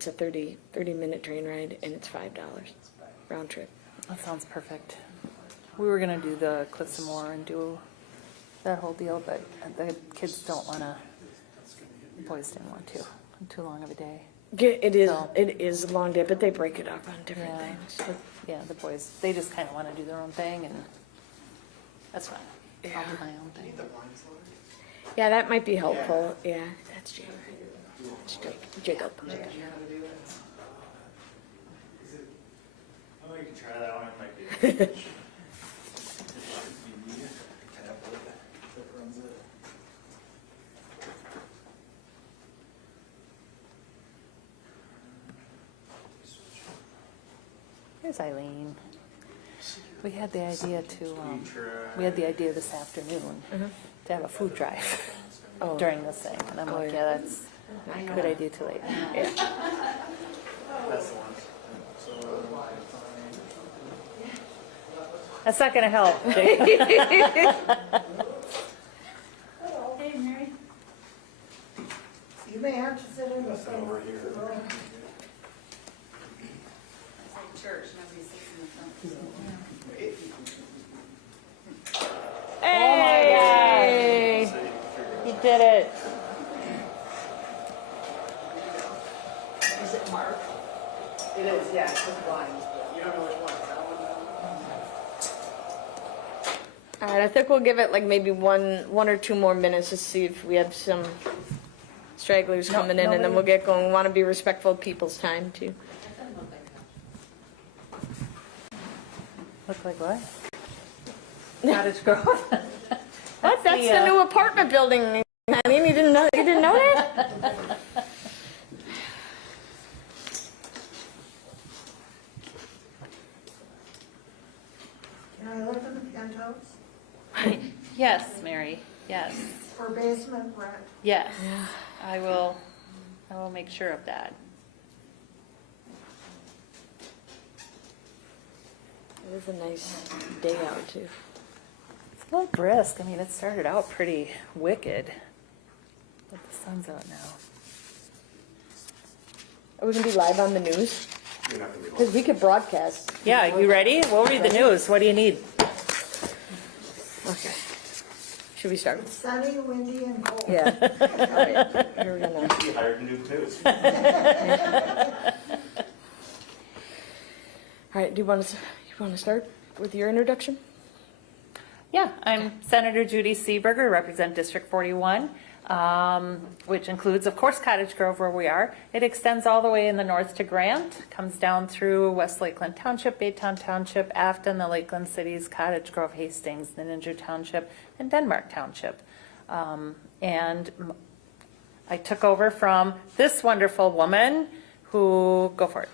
it's a 30-minute train ride, and it's $5 round trip. That sounds perfect. We were gonna do the Cliffs and More and do that whole deal, but the kids don't wanna. The boys didn't want to. Too long of a day. It is. So, it is a long day, but they break it up on different things. But, yeah, the boys, they just kind of want to do their own thing, and that's fine. Yeah. I'll do my own thing. Yeah, that might be helpful. Yeah, that's Jacob. Jacob. Oh, you can try that one. It might be. Here's Eileen. We had the idea this afternoon to have a food drive during this thing, and I'm like, yeah, that's not a good idea too late. Yeah. That's the one. That's not going to help. Hey, Mary. You may have to sit in the front. Over here. Church, nobody sits in the front. Hey! You did it. Is it Mark? It is, yeah, it's blind. You don't know which one, is that one? All right, I think we'll give it like maybe one or two more minutes to see if we have some stragglers coming in, and then we'll get going. We want to be respectful of people's time too. Look like what? Cottage Grove. What? That's the new apartment building. I mean, you didn't know that? Can I look at the penthouse Yes, Mary. Yes. for basement rent? Yes. I will make sure of that. It was a nice day out too. It's a little brisk. I mean, it started out pretty wicked, but the sun's out now. Are we gonna be live on the news? Because we could broadcast. Yeah, you ready? We'll read the news. What do you need? Okay. Should we start? It's sunny, windy, and cold. Yeah. All right. Here we're gonna. You hired to do the news. All right. Do you want to start with your introduction? Yeah, I'm Senator Judy Seeberger, represent District 41, which includes, of course, Cottage Grove, where we are. It extends all the way in the north to Grant, comes down through West Lakeland Township, Baytown Township, Afton, the Lakeland Cities, Cottage Grove, Hastings, Ninninger Township, and Denmark Township. And I took over from this wonderful woman who, go for it.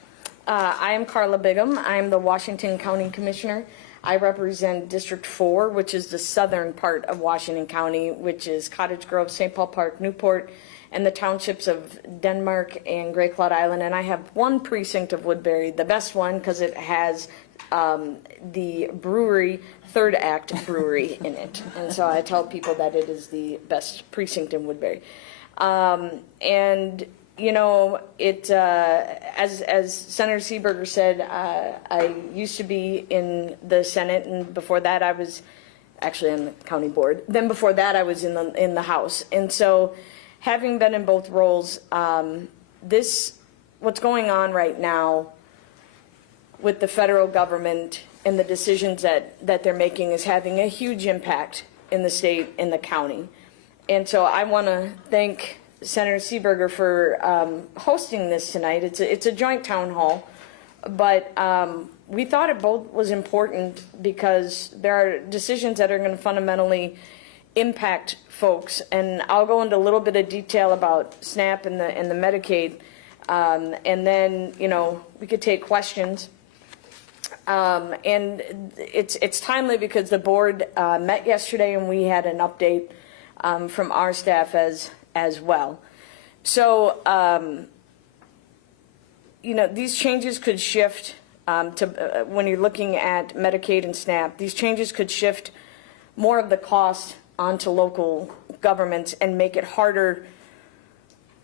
I am Carla Bigham. I'm the Washington County Commissioner. I represent District 4, which is the southern part of Washington County, which is Cottage Grove, St. Paul Park, Newport, and the townships of Denmark and Great Cloud Island. And I have one precinct of Woodbury, the best one because it has the brewery, Third Act Brewery in it. And so I tell people that it is the best precinct in Woodbury. And you know, it as Senator Seeberger said, I used to be in the Senate, and before that I was actually on the county board. Then before that I was in the House. And so, having been in both roles, what's going on right now with the federal government and the decisions that they're making is having a huge impact in the state and the county. And so I want to thank Senator Seeberger for hosting this tonight. It's a joint town hall, but we thought it both was important because there are decisions that are going to fundamentally impact folks, and I'll go into a little bit of detail about SNAP and the Medicaid, and then we could take questions. And it's timely because the board met yesterday and we had an update from our staff as well. So, these changes could shift when you're looking at Medicaid and SNAP, these changes could shift more of the cost onto local governments and make it harder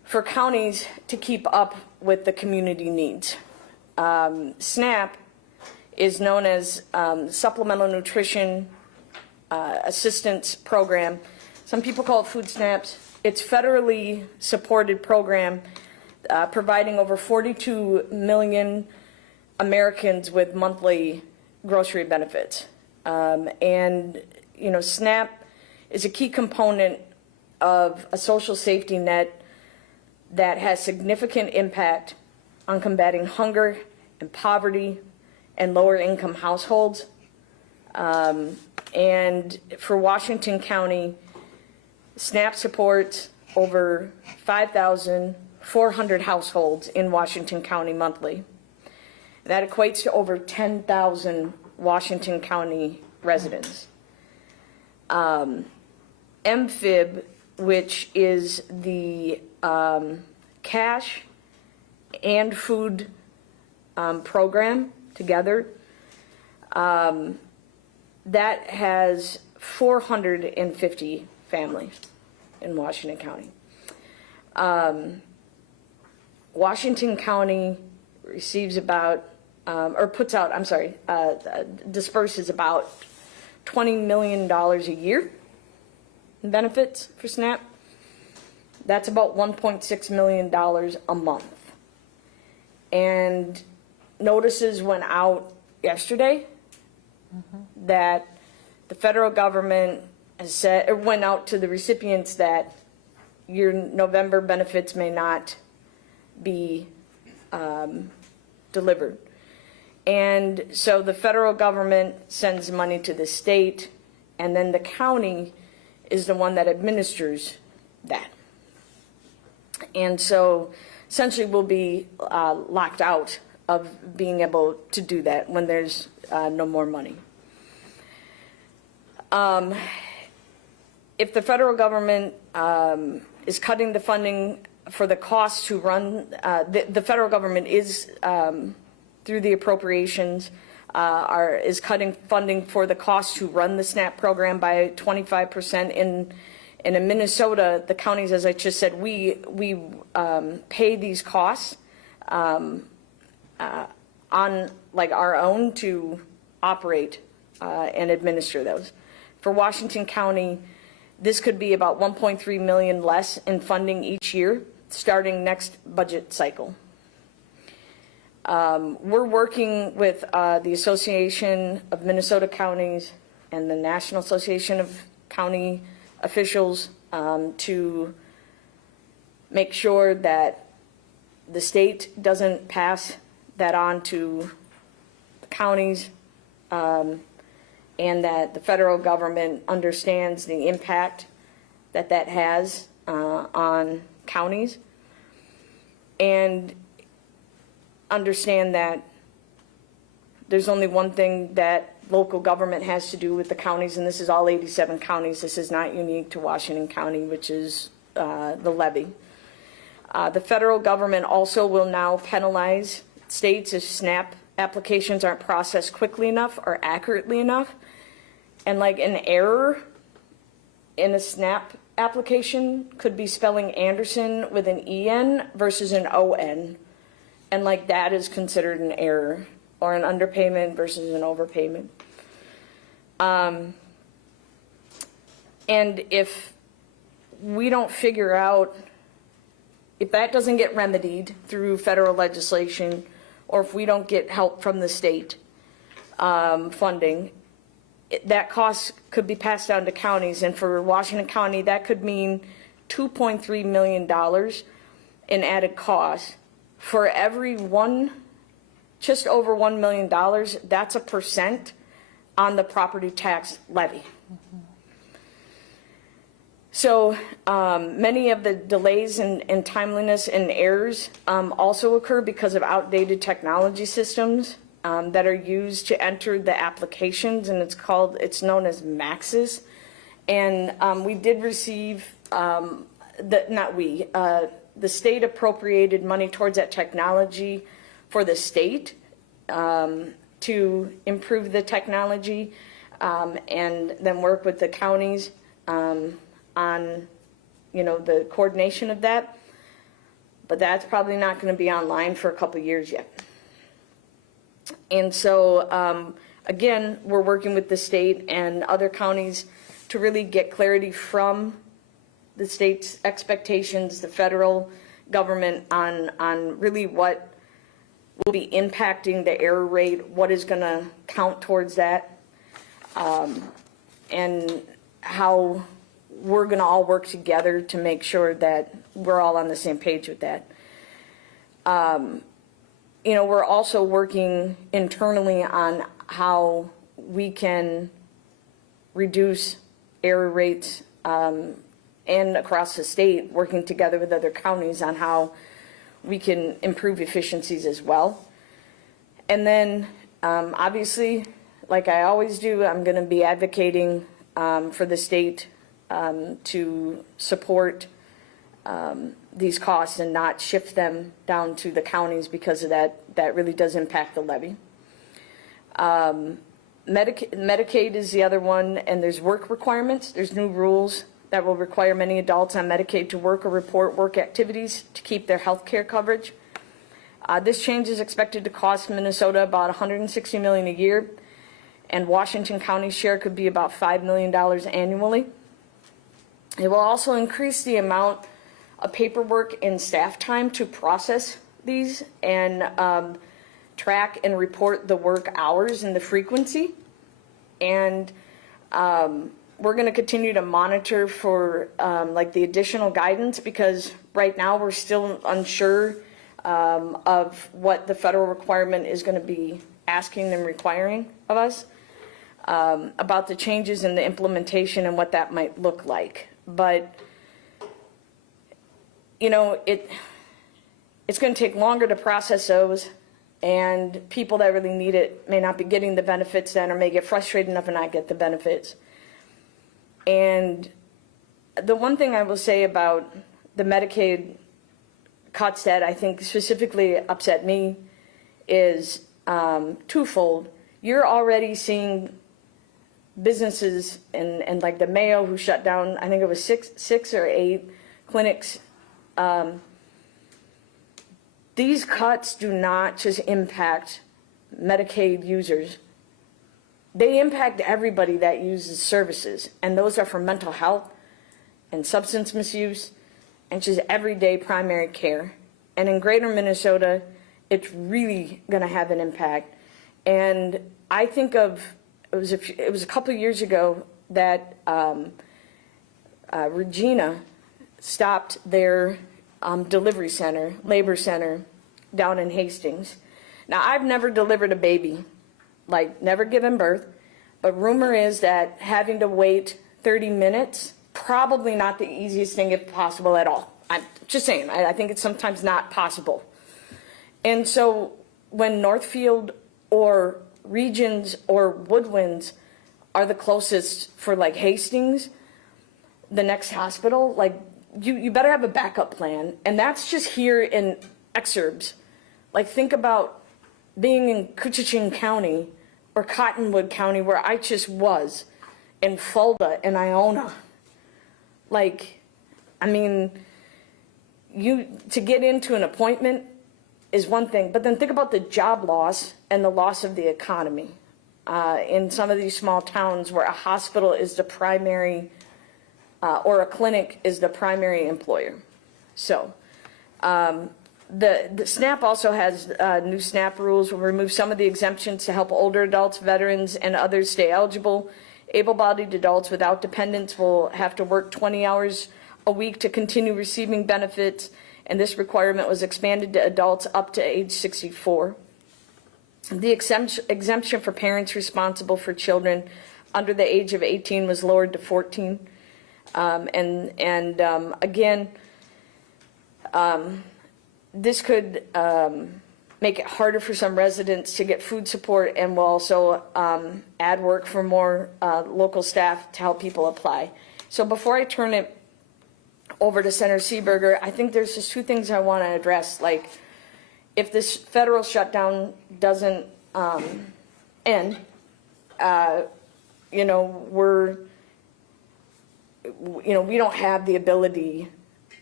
for counties to keep up with the community needs. SNAP is known as Supplemental Nutrition Assistance Program. Some people call it food stamps. It's federally supported program providing over 42 million Americans with monthly grocery benefits. And, you know, SNAP is a key component of a social safety net that has significant impact on combating hunger and poverty and lower income households. And for Washington County, SNAP supports over 5,400 households in Washington County monthly. That equates to over 10,000 Washington County residents. MFIB, which is the cash and food program together, that has 450 families in Washington County. Washington County receives about, or puts out, I'm sorry, disperses about $20 million a year in benefits for SNAP. That's about $1.6 million a month. And notices went out yesterday that the federal government has said, it went out to the recipients that your November benefits may not be delivered. And so the federal government sends money to the state, and then the county is the one that administers that. And so essentially we'll be locked out of being able to do that when there's no more money. If the federal government is cutting the funding for the cost to run, the federal government is, through the appropriations, is cutting funding for the cost to run the SNAP program by 25%. In Minnesota, the counties, as I just said, we pay these costs on like our own to operate and administer those. For Washington County, this could be about 1.3 million less in funding each year, starting next budget cycle. We're working with the Association of Minnesota Counties and the National Association of County Officials to make sure that the state doesn't pass that on to the counties, and that the federal government understands the impact that that has on counties, and understand that there's only one thing that local government has to do with the counties, and this is all 87 counties. This is not unique to Washington County, which is the levy. The federal government also will now penalize states if SNAP applications aren't processed quickly enough or accurately enough. And like an error in a SNAP application could be spelling Anderson with an EN versus an ON. And like that is considered an error, or an underpayment versus an overpayment. And if we don't figure out, if that doesn't get remedied through federal legislation, or if we don't get help from the state funding, that cost could be passed down to counties. And for Washington County, that could mean $2.3 million in added costs. For every just over $1 million, that's a % on the property tax levy. So many of the delays and timeliness and errors also occur because of outdated technology systems that are used to enter the applications, and it's known as Maxes. And we did receive, the state appropriated money towards that technology for the state to improve the technology, and then work with the counties on, the coordination of that. but that's probably not going to be online for a couple years yet. And so, again, we're working with the state and other counties to really get clarity from the state's expectations, the federal government on really what will be impacting the error rate, what is going to count towards that, and how we're going to all work together to make sure that we're all on the same page with that. You know, we're also working internally on how we can reduce error rates and across the state, working together with other counties on how we can improve efficiencies as well. And then, obviously, like I always do, I'm going to be advocating for the state to support these costs and not shift them down to the counties, because of that really does impact the levy. Medicaid is the other one, and there's work requirements. There's new rules that will require many adults on Medicaid to work or report work activities to keep their health care coverage. This change is expected to cost Minnesota about $160 million a year, and Washington County's share could be about $5 million annually. It will also increase the amount of paperwork and staff time to process these and track and report the work hours and the frequency. And we're going to continue to monitor for like the additional guidance, because right now we're still unsure of what the federal requirement is going to be asking and requiring of us, about the changes in the implementation and what that might look like. But you know, it's going to take longer to process those, and people that really need it may not be getting the benefits then, or may get frustrated enough and not get the benefits. And the one thing I will say about the Medicaid cuts that I think specifically upset me is twofold. You're already seeing businesses and like the Mayo, who shut down, I think it was six or eight clinics. These cuts do not just impact Medicaid users. They impact everybody that uses services, and those are for mental health and substance misuse and just everyday primary care. And in greater Minnesota, it's really going to have an impact. And I think of, it was a couple of years ago that Regina stopped their delivery center, labor center down in Hastings. Now, I've never delivered a baby, like never given birth, but rumor is that having to wait 30 minutes, probably not the easiest thing if possible at all. I'm just saying, I think it's sometimes not possible. And so when Northfield or Regions or Woodwinds are the closest for like Hastings, the next hospital, like you better have a backup plan. And that's just here in exurbs. Like, think about being in Coochiching County or Cottonwood County, where I just was, in Fulda and Iona. Like, I mean, to get into an appointment is one thing, but then think about the job loss and the loss of the economy in some of these small towns where a hospital is the primary or a clinic is the primary employer. So the SNAP also has new SNAP rules. Will remove some of the exemptions to help older adults, veterans, and others stay eligible. Able-bodied adults without dependents will have to work 20 hours a week to continue receiving benefits, and this requirement was expanded to adults up to age 64. The exemption for parents responsible for children under the age of 18 was lowered to 14. Again, this could make it harder for some residents to get food support, and will also add work for more local staff to help people apply. So before I turn it over to Senator Seeberger, I think there's just two things I want to address. Like, if this federal shutdown doesn't end, we don't have the ability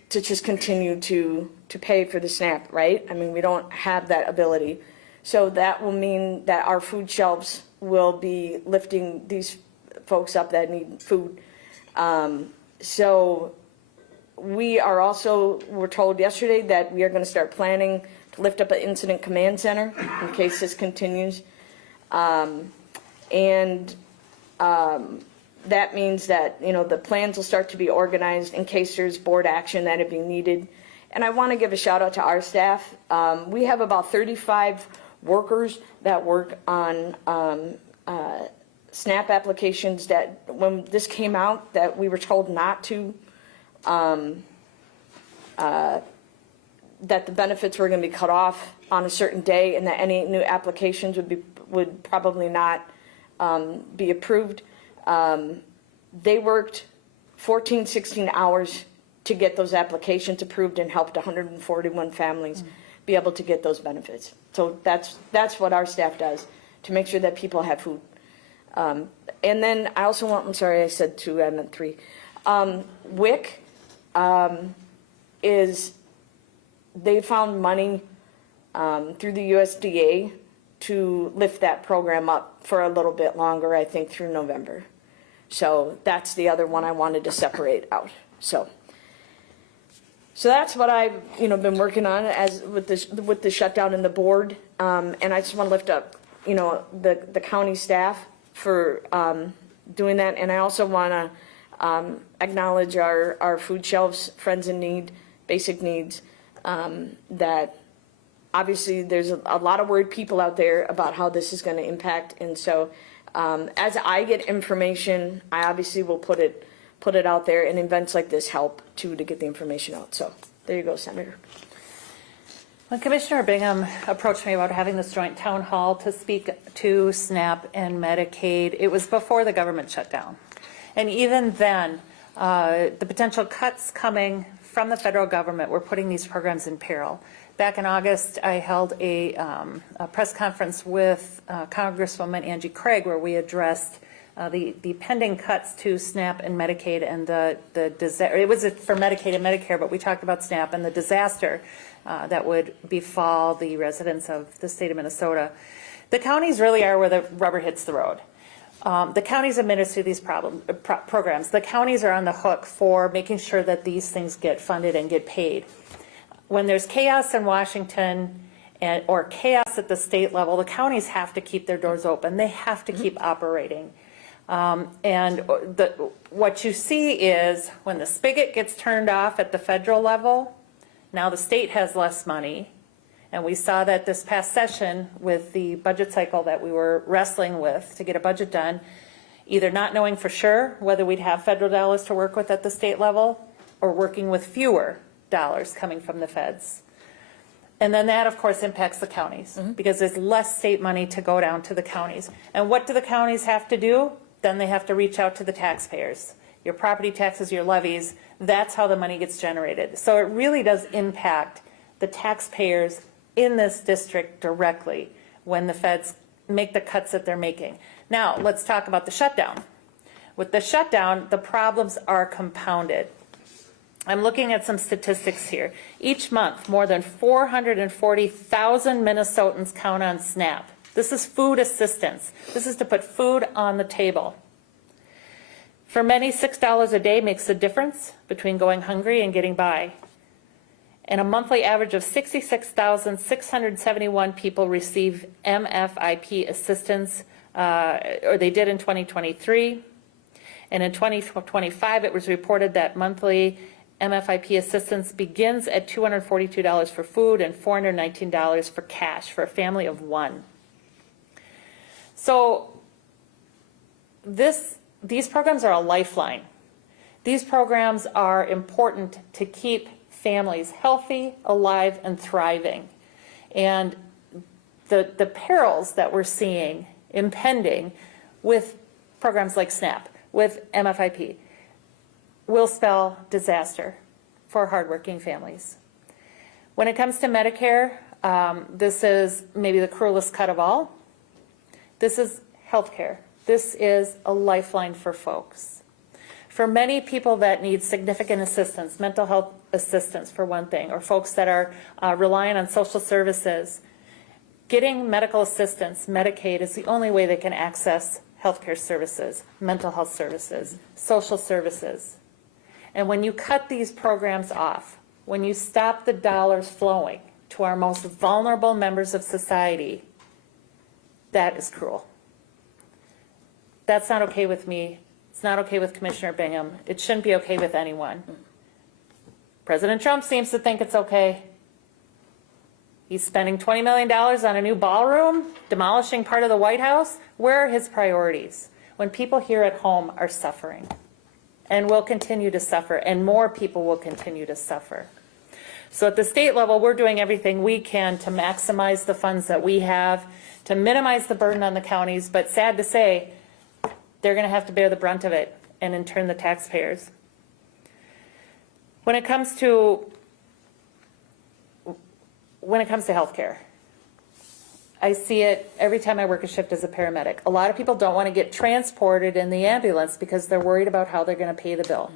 to just continue to to pay for the SNAP, right? I mean, we don't have that ability. So that will mean that our food shelves will be lifting these folks up that need food. So we are also, we're told yesterday that we are going to start planning to lift up an incident command center in case this continues. That means that, you know, the plans will start to be organized in case there's board action that would be needed. And I want to give a shout out to our staff. We have about 35 workers that work on SNAP applications that when this came out that we were told not to, that the benefits were going to be cut off on a certain day and that any new applications would probably not be approved. They worked 14, 16 hours to get those applications approved and helped 141 families be able to get those benefits. So that's what our staff does to make sure that people have food. And then I also want, I'm sorry, I said 2, I meant 3. WIC they found money through the USDA to lift that program up for a little bit longer, I think through November. So that's the other one I wanted to separate out. So that's what I've been working on as with the shutdown and the board. And I just want to lift up the county staff for doing that. And I also want to acknowledge our food shelves, friends in need, basic needs, that obviously there's a lot of worried people out there about how this is going to impact. And so as I get information, I obviously will put it out there, and events like this help too to get the information out. So there you go, Senator. When Commissioner Bingham approached me about having this joint town hall to speak to SNAP and Medicaid, it was before the government shutdown. And even then, the potential cuts coming from the federal government were putting these programs in peril. Back in August, I held a press conference with Congresswoman Angie Craig, where we addressed the pending cuts to SNAP and Medicaid and the disaster. It was for Medicaid and Medicare, but we talked about SNAP and the disaster that would befall the residents of the state of Minnesota. The counties really are where the rubber hits the road. The counties administer these programs. The counties are on the hook for making sure that these things get funded and get paid. When there's chaos in Washington or chaos at the state level, the counties have to keep their doors open. They have to keep operating. What you see is when the spigot gets turned off at the federal level, now the state has less money. And we saw that this past session with the budget cycle that we were wrestling with to get a budget done, either not knowing for sure whether we'd have federal dollars to work with at the state level or working with fewer dollars coming from the feds. And then that, of course, impacts the counties because there's less state money to go down to the counties. And what do the counties have to do? Then they have to reach out to the taxpayers. Your property taxes, your levies, that's how the money gets generated. So it really does impact the taxpayers in this district directly when the feds make the cuts that they're making. Now, let's talk about the shutdown. With the shutdown, the problems are compounded. I'm looking at some statistics here. Each month, more than 440,000 Minnesotans count on SNAP. This is food assistance. This is to put food on the table. For many, $6 a day makes the difference between going hungry and getting by. And a monthly average of 66,671 people receive MFIP assistance, or they did in 2023. And in 2025, it was reported that monthly MFIP assistance begins at $242 for food and $419 for cash for a family of 1. So these programs are a lifeline. These programs are important to keep families healthy, alive, and thriving. And the perils that we're seeing impending with programs like SNAP, with MFIP, will spell disaster for hardworking families. When it comes to Medicare, this is maybe the cruelest cut of all. This is health care. This is a lifeline for folks. For many people that need significant assistance, mental health assistance for one thing, or folks that are relying on social services, getting medical assistance, Medicaid, is the only way they can access healthcare services, mental health services, social services. And when you cut these programs off, when you stop the dollars flowing to our most vulnerable members of society, that is cruel. That's not okay with me. It's not okay with Commissioner Bingham. It shouldn't be okay with anyone. President Trump seems to think it's okay. He's spending $20 million on a new ballroom, demolishing part of the White House. Where are his priorities when people here at home are suffering and will continue to suffer, and more people will continue to suffer? So at the state level, we're doing everything we can to maximize the funds that we have, to minimize the burden on the counties, but sad to say, they're going to have to bear the brunt of it, and in turn the taxpayers. When it comes to healthcare, I see it every time I work a shift as a paramedic. A lot of people don't want to get transported in the ambulance because they're worried about how they're going to pay the bill.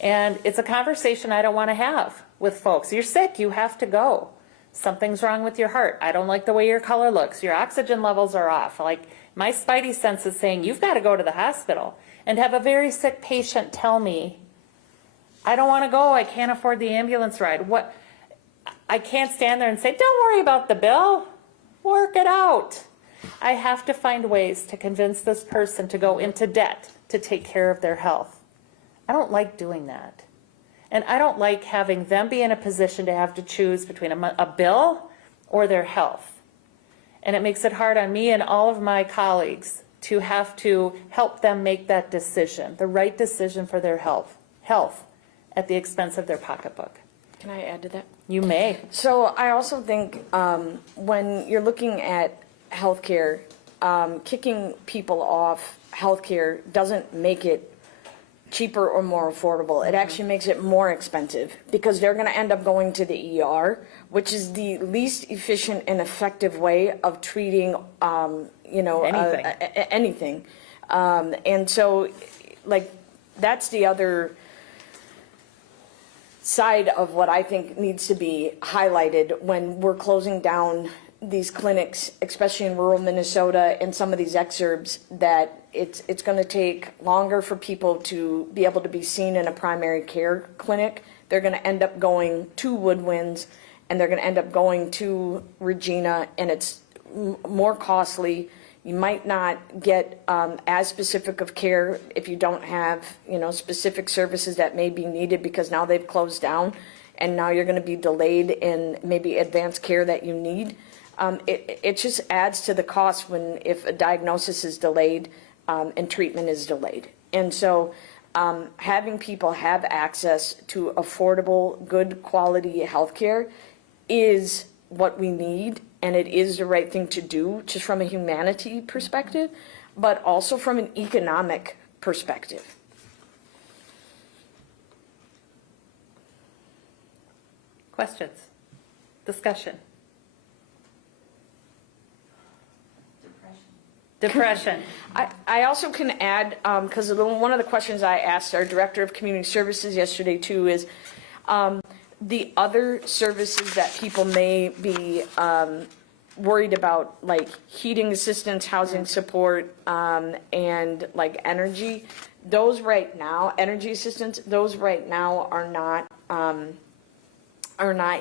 And it's a conversation I don't want to have with folks. You're sick, you have to go. Something's wrong with your heart. I don't like the way your color looks. Your oxygen levels are off. Like, my spidey sense is saying, you've got to go to the hospital. And have a very sick patient tell me, I don't want to go, I can't afford the ambulance ride. What? I can't stand there and say, don't worry about the bill. Work it out. I have to find ways to convince this person to go into debt to take care of their health. I don't like doing that. And I don't like having them be in a position to have to choose between a bill or their health. And it makes it hard on me and all of my colleagues to have to help them make that decision, the right decision for their health at the expense of their pocketbook. Can I add to that? You may. So I also think when you're looking at healthcare, kicking people off healthcare doesn't make it cheaper or more affordable. It actually makes it more expensive because they're going to end up going to the ER, which is the least efficient and effective way of treating, anything. And so, like, that's the other side of what I think needs to be highlighted when we're closing down these clinics, especially in rural Minnesota and some of these exurbs, that it's going to take longer for people to be able to be seen in a primary care clinic. They're going to end up going to Woodwinds, and they're going to end up going to Regina, and it's more costly. You might not get as specific of care if you don't have, specific services that may be needed because now they've closed down, and now you're going to be delayed in maybe advanced care that you need. It just adds to the cost if a diagnosis is delayed and treatment is delayed. And so having people have access to affordable, good quality health care is what we need, and it is the right thing to do just from a humanity perspective, but also from an economic perspective. Questions? Discussion? Depression. I also can add, because one of the questions I asked our Director of Community Services yesterday too is the other services that people may be worried about, like heating assistance, housing support, and like energy. Those right now, energy assistance, those right now are not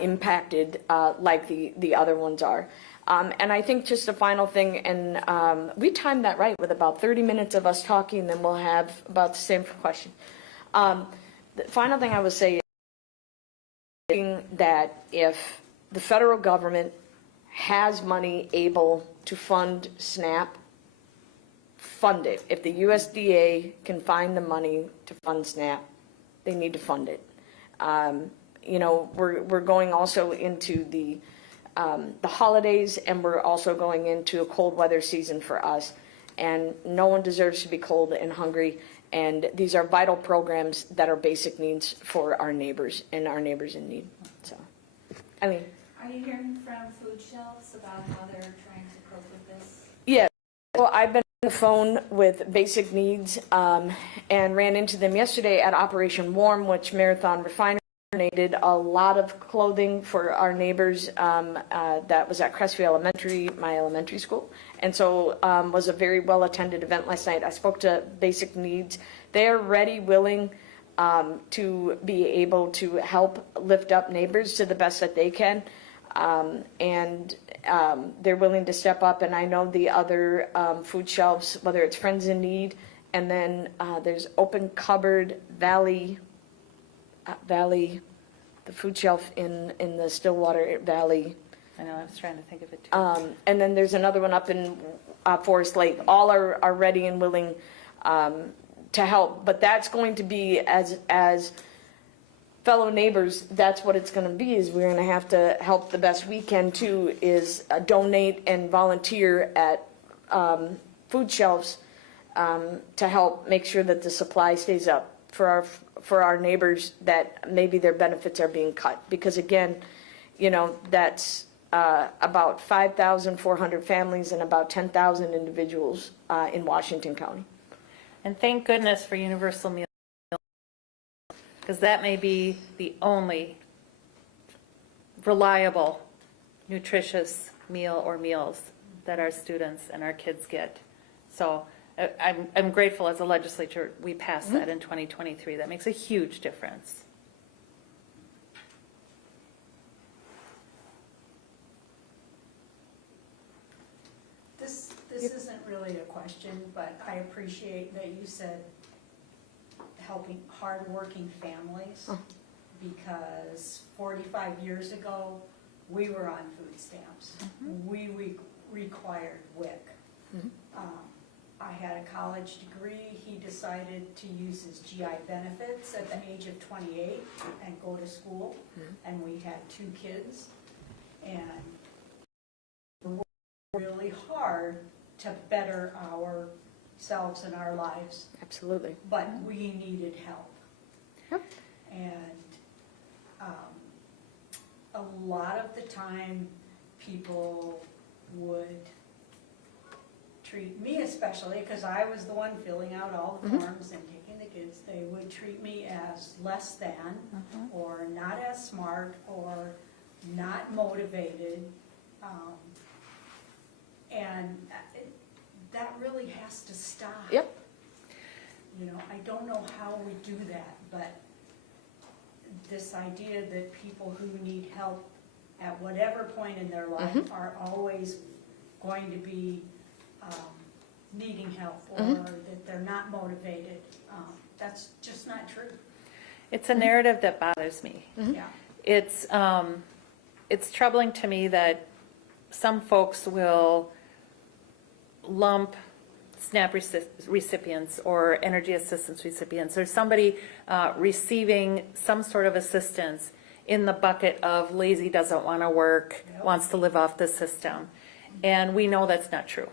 impacted like the other ones are. And I think just the final thing, and we timed that right with about 30 minutes of us talking, then we'll have about the same question. The final thing I would say is that if the federal government has money able to fund SNAP, fund it. If the USDA can find the money to fund SNAP, they need to fund it. We're going also into the holidays, and we're also going into a cold weather season for us, and no one deserves to be cold and hungry, and these are vital programs that are basic needs for our neighbors and our neighbors in need. So, Are you hearing from food shelves about how they're trying to cope with this? Yeah, well, I've been the phone with basic needs and ran into them yesterday at Operation Warm, which Marathon Refinery donated a lot of clothing for our neighbors that was at Crestview Elementary, my elementary school. And so was a very well-attended event last night. I spoke to Basic Needs. They are ready, willing to be able to help lift up neighbors to the best that they can. And they're willing to step up. And I know the other food shelves, whether it's Friends in Need, and then there's Open Cupboard, Valley, the food shelf in the Stillwater Valley. I know, I was trying to think of it too. And then there's another one up in Forest Lake. All are ready and willing to help. But that's going to be, as fellow neighbors, that's what it's going to be, is we're going to have to help the best we can too, is donate and volunteer at food shelves to help make sure that the supply stays up for our neighbors that maybe their benefits are being cut. Because again, you know, that's about 5,400 families and about 10,000 individuals in Washington County. And thank goodness for universal meal, because that may be the only reliable, nutritious meal or meals that our students and our kids get. So I'm grateful as a legislature we passed that in 2023. That makes a huge difference. This isn't really a question, but I appreciate that you said helping hardworking families, because 45 years ago, we were on food stamps. We required WIC. I had a college degree. He decided to use his GI benefits at the age of 28 and go to school, and we had 2 kids, and we worked really hard to better ourselves and our lives. Absolutely. But we needed help. Yep. And a lot of the time, people would treat me, especially because I was the one filling out all the forms and taking the kids, they would treat me as less than, or not as smart, or not motivated. And that really has to stop. Yep. You know, I don't know how we do that, but this idea that people who need help at whatever point in their life are always going to be needing help, or that they're not motivated, that's just not true. It's a narrative that bothers me. Yeah. It's troubling to me that some folks will lump SNAP recipients or energy assistance recipients or somebody receiving some sort of assistance in the bucket of lazy, doesn't want to work, wants to live off the system. And we know that's not true.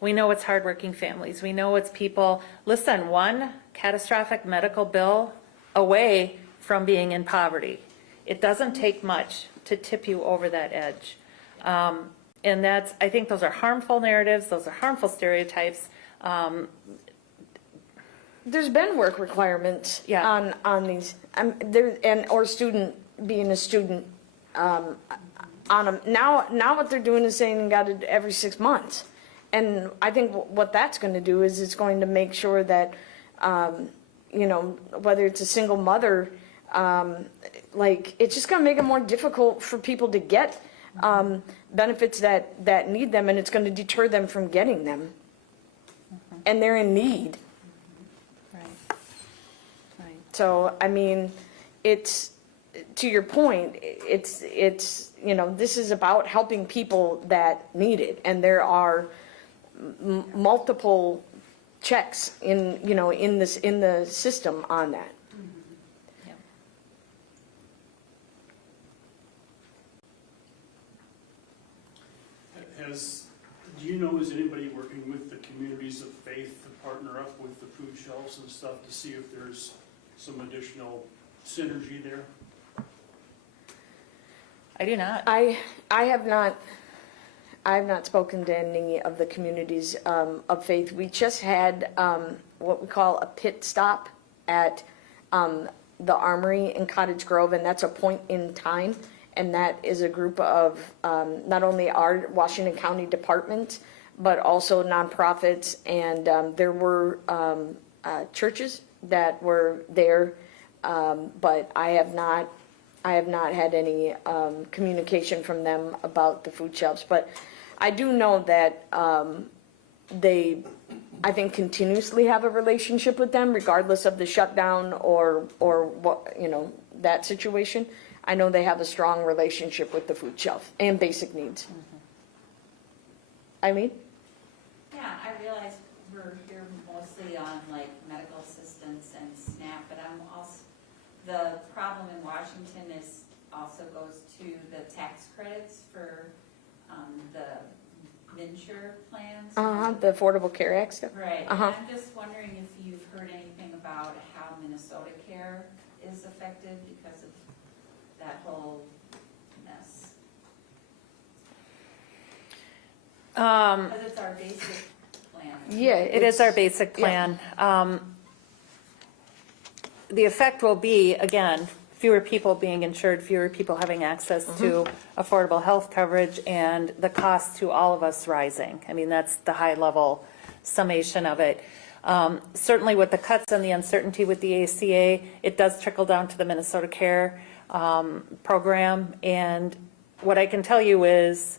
We know it's hardworking families. We know it's people, listen, one catastrophic medical bill away from being in poverty. It doesn't take much to tip you over that edge. And that's, I think those are harmful narratives. Those are harmful stereotypes. There's been work requirements Yeah. on these, or student, being a student on them. Now what they're doing is saying you got it every 6 months. And I think what that's going to do is it's going to make sure that, you know, whether it's a single mother, like, it's just going to make it more difficult for people to get benefits that need them, and it's going to deter them from getting them. And they're in need. Right. Right. So, I mean, it's, to your point, it's you know, this is about helping people that need it, and there are multiple checks in, you know, in the system on that. Do you know, is anybody working with the communities of faith to partner up with the food shelves and stuff to see if there's some additional synergy there? I do not. I have not I've not spoken to any of the communities of faith. We just had what we call a pit stop at the Armory in Cottage Grove, and that's a point in time. And that is a group of not only our Washington County department, but also nonprofits. And there were churches that were there, but I have not had any communication from them about the food shelves. But I do know that they, I think, continuously have a relationship with them, regardless of the shutdown or what, you know, that situation. I know they have a strong relationship with the food shelf and basic needs. Eileen? Yeah, I realize we're here mostly on like medical assistance and SNAP, but I'm also, the problem in Washington is also goes to the tax credits for the MNsure plans. The Affordable Care Act stuff. Right, and Uh-huh. I'm just wondering if you've heard anything about how Minnesota Care is affected because of that whole mess. Because it's our basic plan. Yeah, It is our basic plan. The effect will be, again, fewer people being insured, fewer people having access to affordable health coverage, and the cost to all of us rising. I mean, that's the high-level summation of it. Certainly with the cuts and the uncertainty with the ACA, it does trickle down to the Minnesota Care program. And what I can tell you is,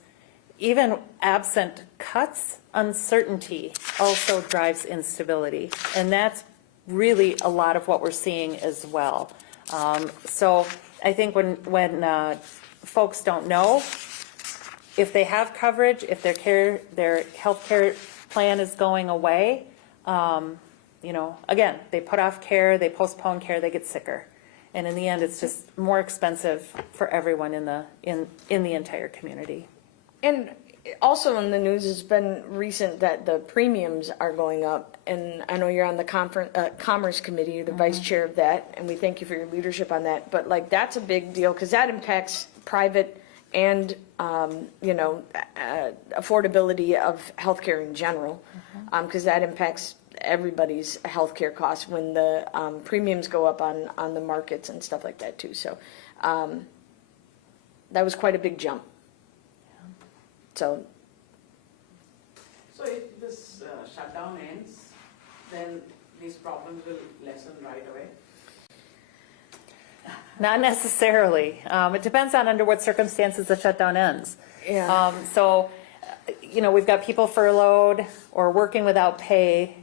even absent cuts, uncertainty also drives instability. And that's really a lot of what we're seeing as well. So I think when folks don't know if they have coverage, if their health care plan is going away, you know, again, they put off care, they postpone care, they get sicker. And in the end, it's just more expensive for everyone in the entire community. And also in the news, it's been recent that the premiums are going up. And I know you're on the Commerce Committee, you're the vice chair of that, and we thank you for your leadership on that. But like, that's a big deal because that impacts private and, you know, affordability of healthcare in general, because that impacts everybody's healthcare costs when the premiums go up on the markets and stuff like that too. So that was quite a big jump. So if this shutdown ends, then these problems will lessen right away? Not necessarily. It depends on under what circumstances the shutdown ends. Yeah. So, you know, we've got people furloughed or working without pay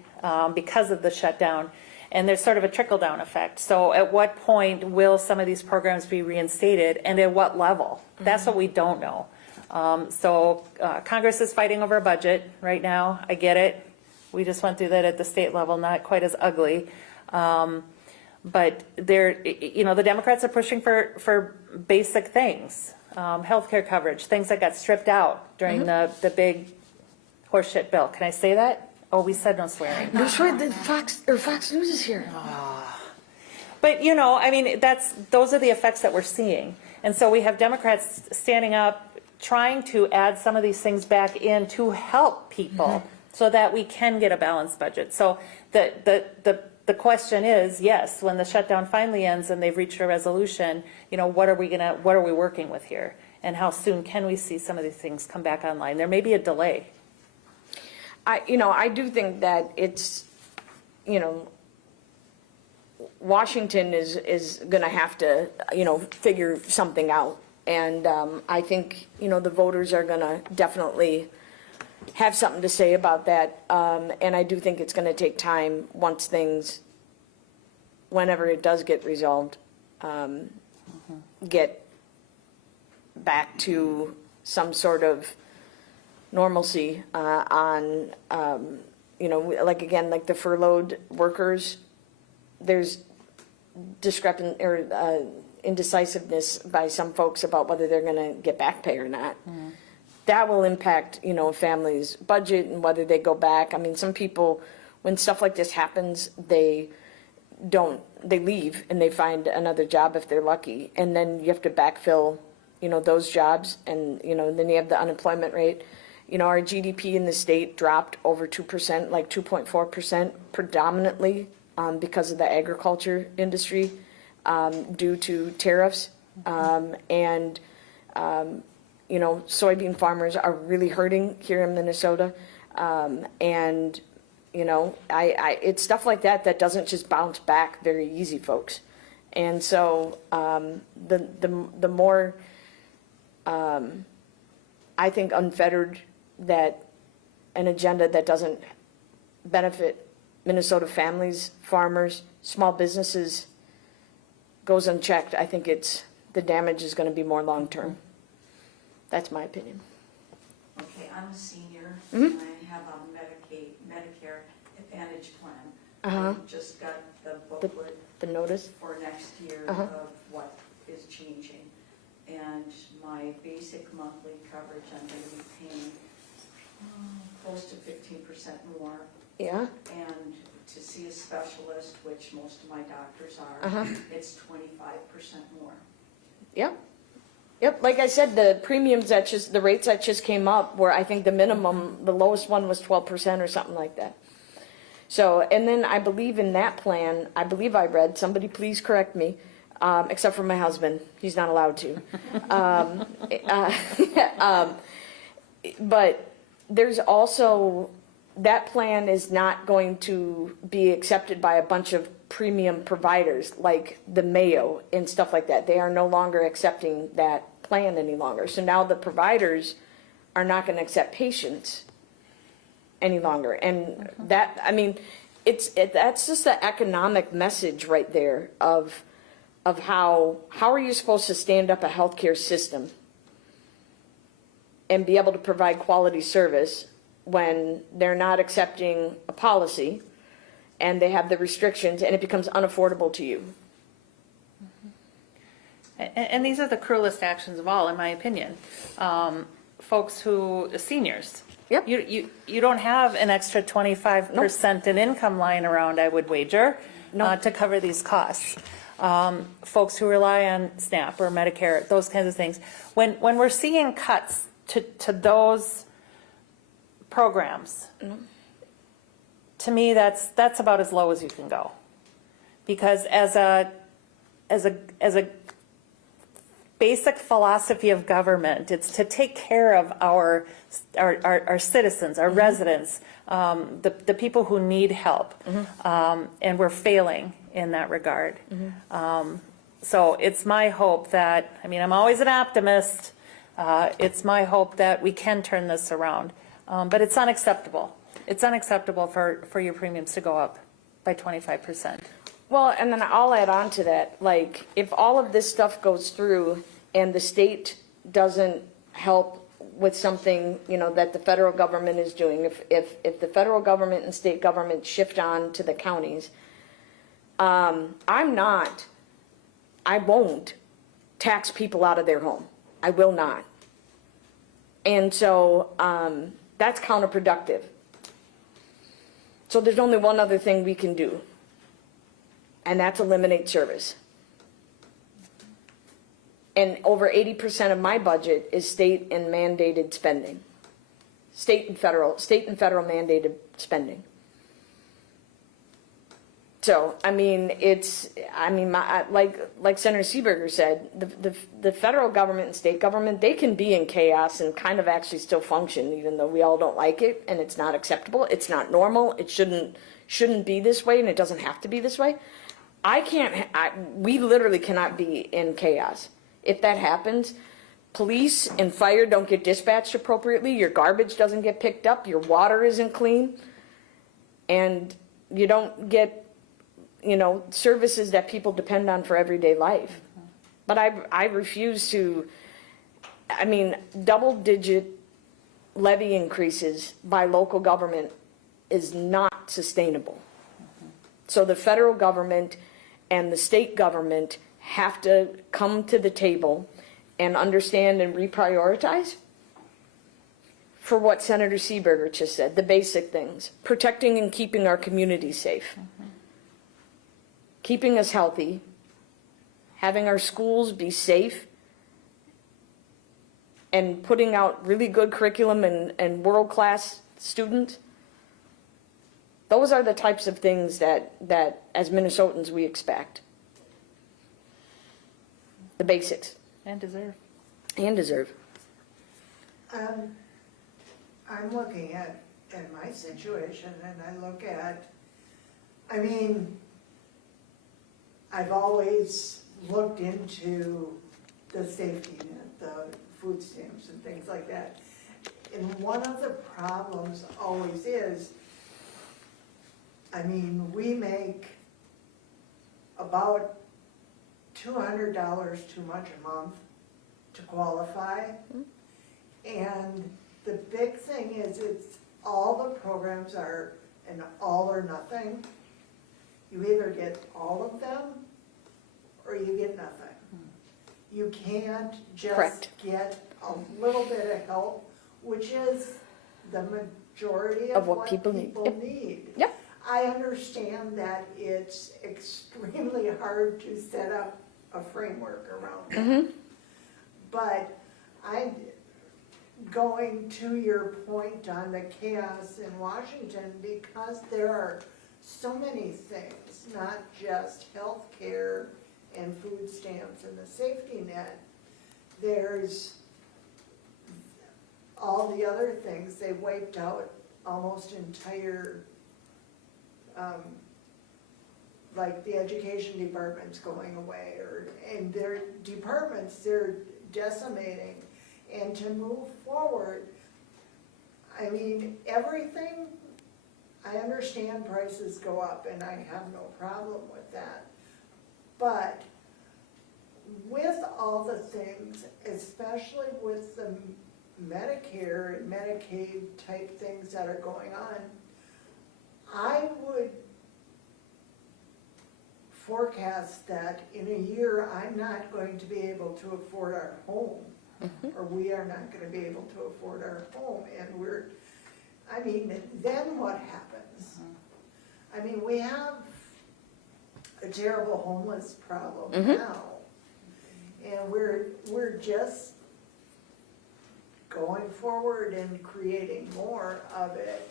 because of the shutdown, and there's sort of a trickle-down effect. So at what point will some of these programs be reinstated, and at what level? That's what we don't know. So Congress is fighting over a budget right now. I get it. We just went through that at the state level, not quite as ugly. But they're, you know, the Democrats are pushing for basic things, healthcare coverage, things that got stripped out during the big horseshit bill. Can I say that? Oh, we said no swearing. no, sure, the Fox News is here. But, you know, I mean, those are the effects that we're seeing. And so we have Democrats standing up, trying to add some of these things back in to help people so that we can get a balanced budget. So the question is, yes, when the shutdown finally ends and they've reached a resolution, you know, what are we working with here? And how soon can we see some of these things come back online? There may be a delay. I do think that it's, you know, Washington is going to have to, you know, figure something out. And I think, you know, the voters are going to definitely have something to say about that. And I do think it's going to take time once whenever it does get resolved, get back to some sort of normalcy on, you know, like again, like the furloughed workers, there's discrepant or indecisiveness by some folks about whether they're going to get back pay or not. That will impact, you know, a family's budget and whether they go back. I mean, some people, when stuff like this happens, they leave and they find another job if they're lucky. And then you have to backfill, you know, those jobs, and, you know, then you have the unemployment rate. You know, our GDP in the state dropped over 2%, like 2.4%, predominantly because of the agriculture industry due to tariffs. You know, soybean farmers are really hurting here in Minnesota. You know, it's stuff like that that doesn't just bounce back very easy, folks. And so the more, I think, unfettered that an agenda that doesn't benefit Minnesota families, farmers, small businesses goes unchecked, I think the damage is going to be more long-term. That's my opinion. Okay, I'm a senior, Mhm. and I have a Medicare Advantage plan. Uh-huh. I just got the booklet The notice? for next year Uh-huh. of what is changing. And my basic monthly coverage, I'm gonna be paying close to 15% more. Yeah? And to see a specialist, which most of my doctors are, Uh-huh. it's 25% more. Yep. Yep, like I said, the premiums the rates that just came up were, I think the minimum, the lowest one was 12% or something like that. So, and then I believe in that plan, I believe I read, somebody please correct me, except for my husband, he's not allowed to. But there's also, that plan is not going to be accepted by a bunch of premium providers like the Mayo and stuff like that. They are no longer accepting that plan any longer. So now the providers are not going to accept patients any longer. And that, I mean, that's just the economic message right there of how are you supposed to stand up a healthcare system and be able to provide quality service when they're not accepting a policy and they have the restrictions and it becomes unaffordable to you. And these are the cruelest actions of all, in my opinion. Folks seniors. Yep. You don't have an extra 25% in income lying around, I would wager, to cover these costs. Folks who rely on SNAP or Medicare, those kinds of things. When we're seeing cuts to those programs, to me, that's about as low as you can go. Because as a basic philosophy of government, it's to take care of our citizens, our residents, the people who need help, and we're failing in that regard. So it's my hope that, I mean, I'm always an optimist. It's my hope that we can turn this around, but it's unacceptable. It's unacceptable for your premiums to go up by 25%. Well, and then I'll add on to that, like, if all of this stuff goes through and the state doesn't help with something, you know, that the federal government is doing, if the federal government and state government shift on to the counties, I won't tax people out of their home. I will not. And so that's counterproductive. So there's only one other thing we can do, and that's eliminate service. And over 80% of my budget is state and mandated spending. State and federal mandated spending. So, I mean, like Senator Seeberger said, the federal government and state government, they can be in chaos and kind of actually still function, even though we all don't like it and it's not acceptable. It's not normal. It shouldn't be this way, and it doesn't have to be this way. We literally cannot be in chaos. If that happens, police and fire don't get dispatched appropriately, your garbage doesn't get picked up, your water isn't clean, and you don't get, you know, services that people depend on for everyday life. But I refuse to, I mean, double-digit levy increases by local government is not sustainable. So the federal government and the state government have to come to the table and understand and reprioritize for what Senator Seeberger just said, the basic things, protecting and keeping our communities safe, keeping us healthy, having our schools be safe and putting out really good curriculum and world-class students, those are the types of things that as Minnesotans we expect. The basics. And deserve. And deserve. I'm looking at my situation and I look at, I mean, I've always looked into the safety net, the food stamps and things like that. And one of the problems always is, I mean, we make about $200 too much a month to qualify. And the big thing is, it's all the programs are an all or nothing. You either get all of them or you get nothing. You can't just Correct. get a little bit of help, which is the majority Of of what what people people need. need. Yep. I understand that it's extremely hard to set up a framework around that. But going to your point on the chaos in Washington, because there are so many things, not just health care and food stamps and the safety net, there's all the other things. They wiped out almost entire, like the education department's going away, and their departments, they're decimating. And to move forward, I mean, everything, I understand prices go up and I have no problem with that. But with all the things, especially with the Medicare and Medicaid type things that are going on, I would forecast that in a year I'm not going to be able to afford our home. Or we are not going to be able to afford our home, and I mean, then what happens? I mean, we have a terrible homeless problem now, and we're just going forward and creating more of it.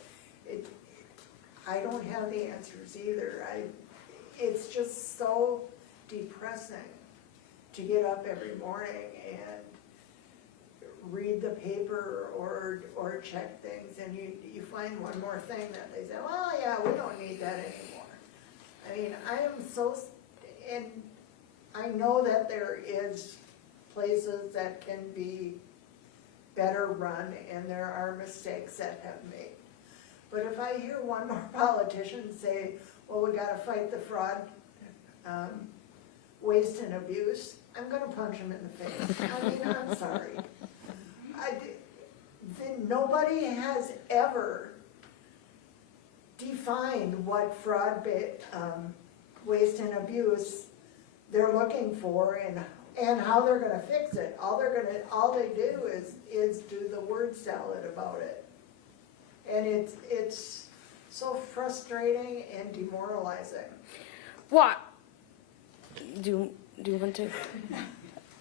I don't have the answers either. It's just so depressing to get up every morning and read the paper or check things, and you find one more thing that they say, oh yeah, we don't need that anymore. I mean, I am so, and I know that there is places that can be better run, and there are mistakes that have made. But if I hear one more politician say, well, we gotta fight the fraud, waste and abuse, I'm gonna punch him in the face. I mean, I'm sorry. Nobody has ever defined what fraud, waste and abuse they're looking for and how they're gonna fix it. All they do is do the word salad about it. And it's so frustrating and demoralizing. What? Do you want to?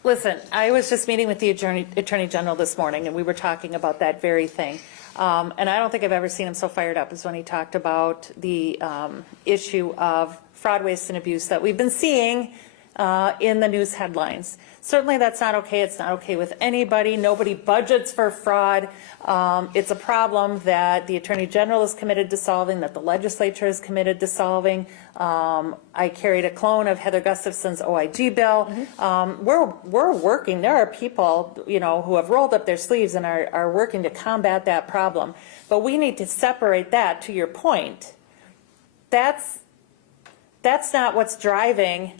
Listen, I was just meeting with the Attorney General this morning, and we were talking about that very thing. And I don't think I've ever seen him so fired up as when he talked about the issue of fraud, waste, and abuse that we've been seeing in the news headlines. Certainly that's not okay. It's not okay with anybody. Nobody budgets for fraud. It's a problem that the Attorney General is committed to solving, that the legislature is committed to solving. I carried a clone of Heather Gustafson's OIG bill. We're working. There are people, who have rolled up their sleeves and are working to combat that problem. But we need to separate that, to your point. That's not what's driving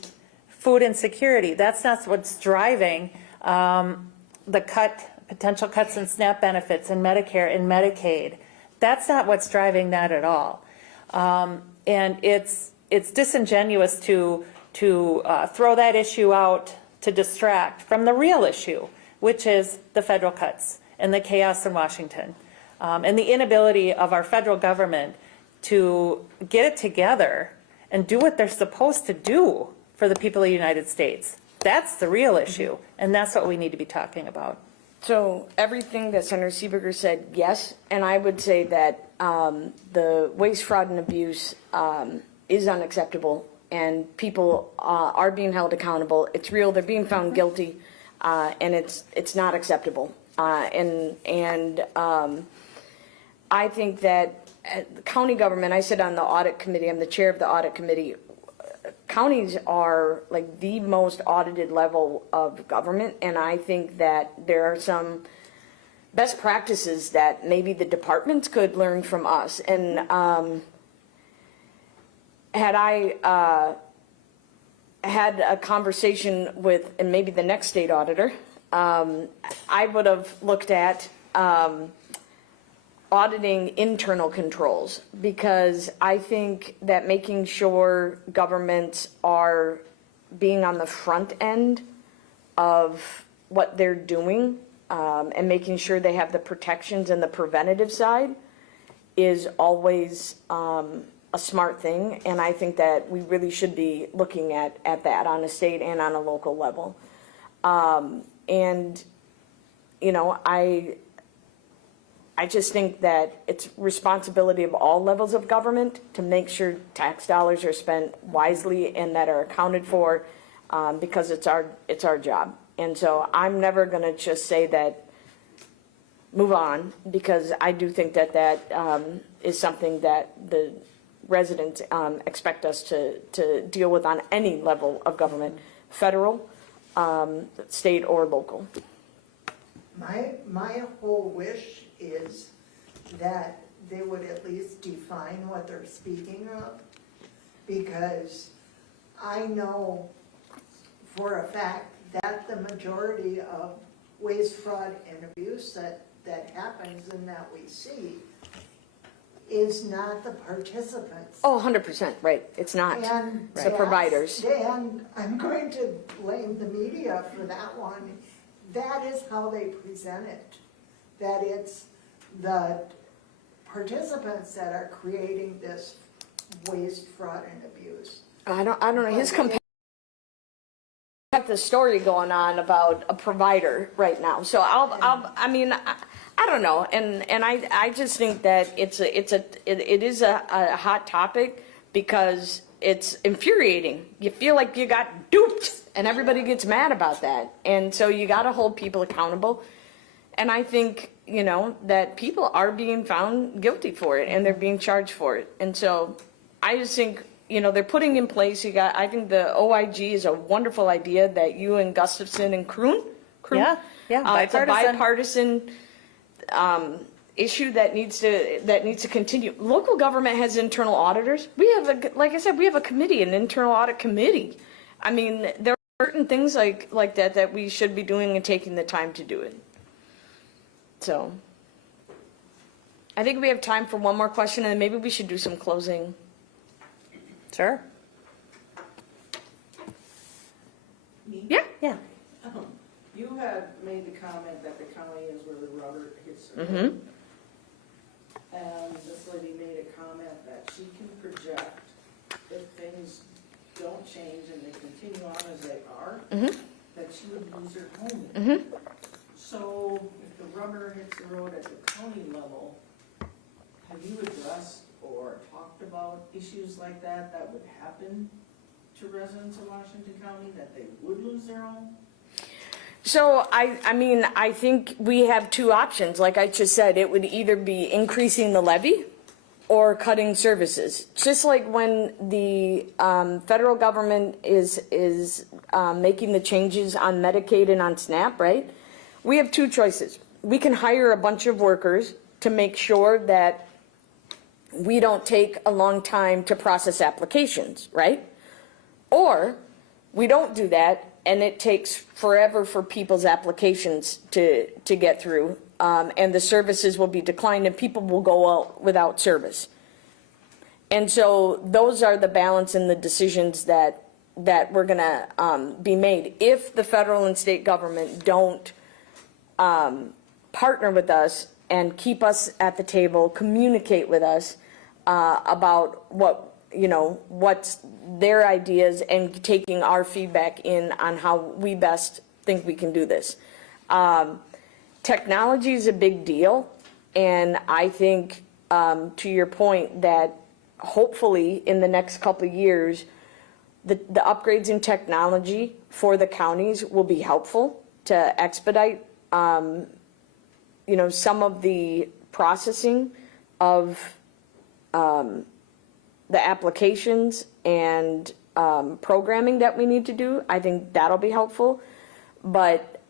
food insecurity. That's not what's driving the potential cuts in SNAP benefits and Medicare and Medicaid. That's not what's driving that at all. And it's disingenuous to throw that issue out to distract from the real issue, which is the federal cuts and the chaos in Washington, and the inability of our federal government to get it together and do what they're supposed to do for the people of the United States. That's the real issue, and that's what we need to be talking about. So everything that Senator Seeberger said, yes, and I would say that the waste, fraud, and abuse is unacceptable, and people are being held accountable. It's real. They're being found guilty, and it's not acceptable. I think that the county government, I sit on the audit committee, I'm the chair of the audit committee. Counties are like the most audited level of government, and I think that there are some best practices that maybe the departments could learn from us. And had I had a conversation with, and maybe the next state auditor, I would have looked at auditing internal controls, because I think that making sure governments are being on the front end of what they're doing and making sure they have the protections and the preventative side is always a smart thing. And I think that we really should be looking at that on a state and on a local level. And, you know, I just think that it's responsibility of all levels of government to make sure tax dollars are spent wisely and that are accounted for, because it's our job. And so I'm never going to just say that move on, because I do think that is something that the residents expect us to deal with on any level of government, federal, state, or local. My whole wish is that they would at least define what they're speaking of, because I know for a fact that the majority of waste, fraud, and abuse that happens and that we see is not the participants. Oh, 100%, right. It's not. And It's the providers. And I'm going to blame the media for that one. That is how they present it, that it's the participants that are creating this waste, fraud, and abuse. I don't know. His companion have the story going on about a provider right now. So I mean, I don't know. And I just think that it is a hot topic, because it's infuriating. You feel like you got duped, and everybody gets mad about that. And so you got to hold people accountable. And I think, you know, that people are being found guilty for it, and they're being charged for it. And so I just think, you know, they're putting in place, I think the OIG is a wonderful idea that you and Gustafson and Kroon. Yeah, It's a bipartisan issue that needs to continue. Local government has internal auditors. We have like I said, we have a committee, an internal audit committee. I mean, there are certain things like that we should be doing and taking the time to do it. So I think we have time for one more question, and then maybe we should do some closing. Sure. Me? Yeah. You had made the comment that the county is where the rubber hits the road. Mm-hmm. And this lady made a comment that she can project if things don't change and they continue on as they are, Mm-hmm. that she would lose her home. Mm-hmm. So if the rubber hits the road at the county level, have you addressed or talked about issues like that would happen to residents of Washington County, that they would lose their home? So I mean, I think we have two options. Like I just said, it would either be increasing the levy or cutting services. Just like when the federal government is making the changes on Medicaid and on SNAP, right? We have two choices. We can hire a bunch of workers to make sure that we don't take a long time to process applications, right? Or we don't do that, and it takes forever for people's applications to get through, and the services will be declined, and people will go out without service. And so those are the balance and the decisions that we're going to be made. If the federal and state government don't partner with us and keep us at the table, communicate with us about what's their ideas, and taking our feedback in on how we best think we can do this. technology is a big deal, and I think, to your point, that hopefully in the next couple of years, the upgrades in technology for the counties will be helpful to expedite, some of the processing of the applications and programming that we need to do. I think that'll be helpful, but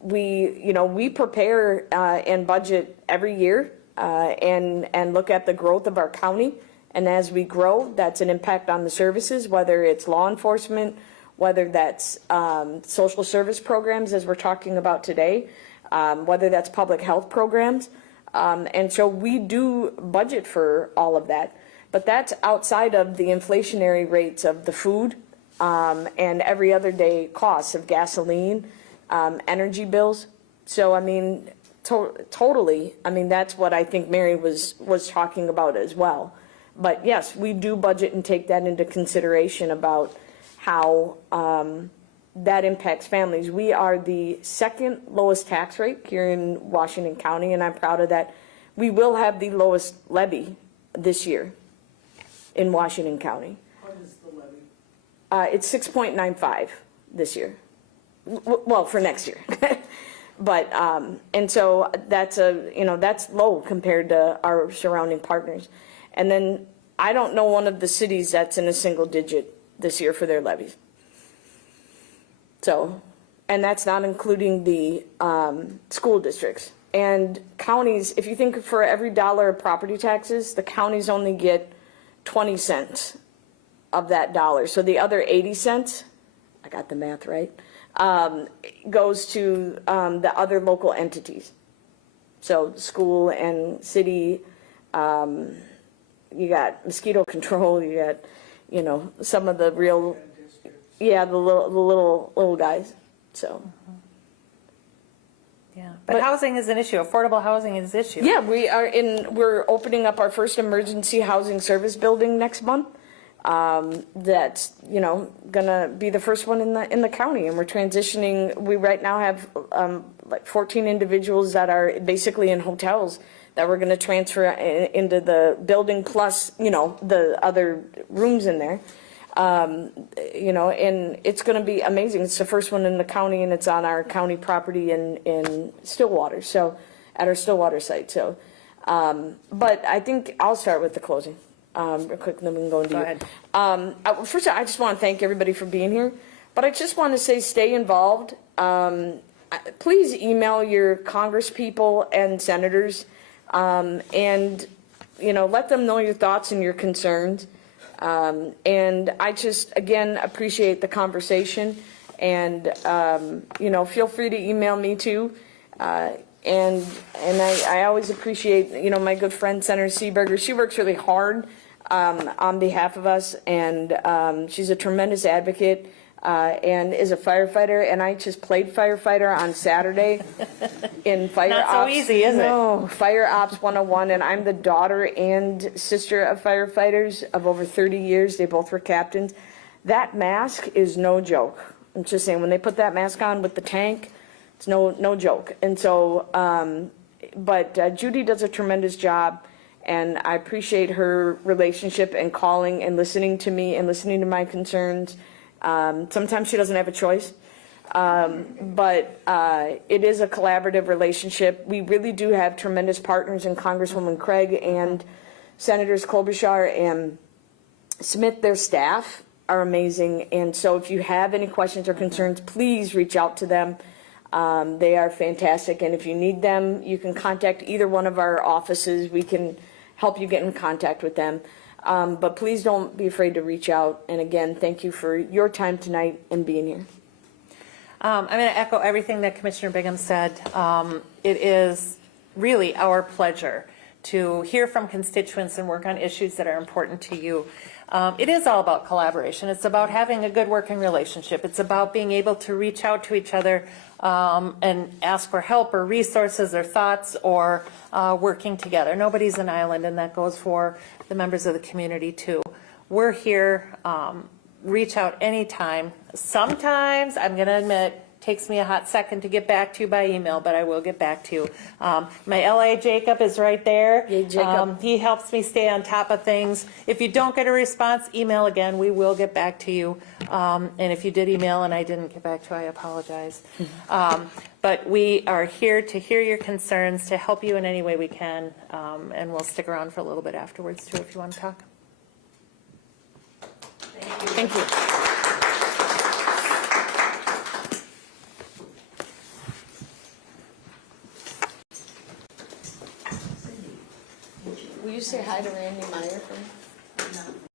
we prepare and budget every year and look at the growth of our county. And as we grow, that's an impact on the services, whether it's law enforcement, whether that's social service programs, as we're talking about today, whether that's public health programs. And so we do budget for all of that. But that's outside of the inflationary rates of the food and every other day costs of gasoline, energy bills. So, I mean, totally, I mean, that's what I think Mary was talking about as well. But yes, we do budget and take that into consideration about how that impacts families. We are the second lowest tax rate here in Washington County, and I'm proud of that. We will have the lowest levy this year in Washington County. What is the levy? It's 6.95 this year. Well, for next year. But, and so that's that's low compared to our surrounding partners. And then I don't know one of the cities that's in a single digit this year for their levies. So, and that's not including the school districts. And counties, if you think for every dollar of property taxes, the counties only get 20 cents of that dollar. So the other 80 cents, I got the math right, goes to the other local entities. So school and city, you got mosquito control, you got, some of the real, the little guys, so. Yeah, but housing is an issue. Affordable housing is an issue. Yeah, we're opening up our first emergency housing service building next month. That's, gonna be the first one in the county, and we're transitioning. We right now have, like 14 individuals that are basically in hotels that we're gonna transfer into the building plus, the other rooms in there. And it's going to be amazing. It's the first one in the county, and it's on our county property in Stillwater, so at our Stillwater site. So, but I think I'll start with the closing real quick, and then we can go into ahead. First of all, I just want to thank everybody for being here, but I just want to say stay involved. Please email your congresspeople and senators, and let them know your thoughts and your concerns. And I just, again, appreciate the conversation, and, feel free to email me too. And I always appreciate, my good friend, Senator Seeberger. She works really hard, on behalf of us, and, she's a tremendous advocate, and is a firefighter, and I just played firefighter on Saturday in Fire Ops. Not so easy, is it? No, Fire Ops 101, and I'm the daughter and sister of firefighters of over 30 years. They both were captains. That mask is no joke. I'm just saying, when they put that mask on with the tank, it's no joke. And so, but Judy does a tremendous job, and I appreciate her relationship and calling and listening to me and listening to my concerns. Sometimes she doesn't have a choice, but it is a collaborative relationship. We really do have tremendous partners in Congresswoman Craig and Senators Klobuchar and Smith. Their staff are amazing, and so if you have any questions or concerns, please reach out to them. They are fantastic, and if you need them, you can contact either one of our offices. We can help you get in contact with them. But please don't be afraid to reach out. And again, thank you for your time tonight and being here. I'm going to echo everything that Commissioner Bigham said. It is really our pleasure to hear from constituents and work on issues that are important to you. It is all about collaboration. It's about having a good working relationship. It's about being able to reach out to each other and ask for help or resources or thoughts or working together. Nobody's an island, and that goes for the members of the community too. We're here. Reach out anytime. Sometimes, I'm going to admit, takes me a hot second to get back to you by email, but I will get back to you. My LA Jacob is right there. Yay, Jacob. He helps me stay on top of things. If you don't get a response, email again. We will get back to you. And if you did email and I didn't get back to you, I apologize. But we are here to hear your concerns, to help you in any way we can, and we'll stick around for a little bit afterwards too if you want to talk. Thank you. Will you say hi to Randy Meyer for me?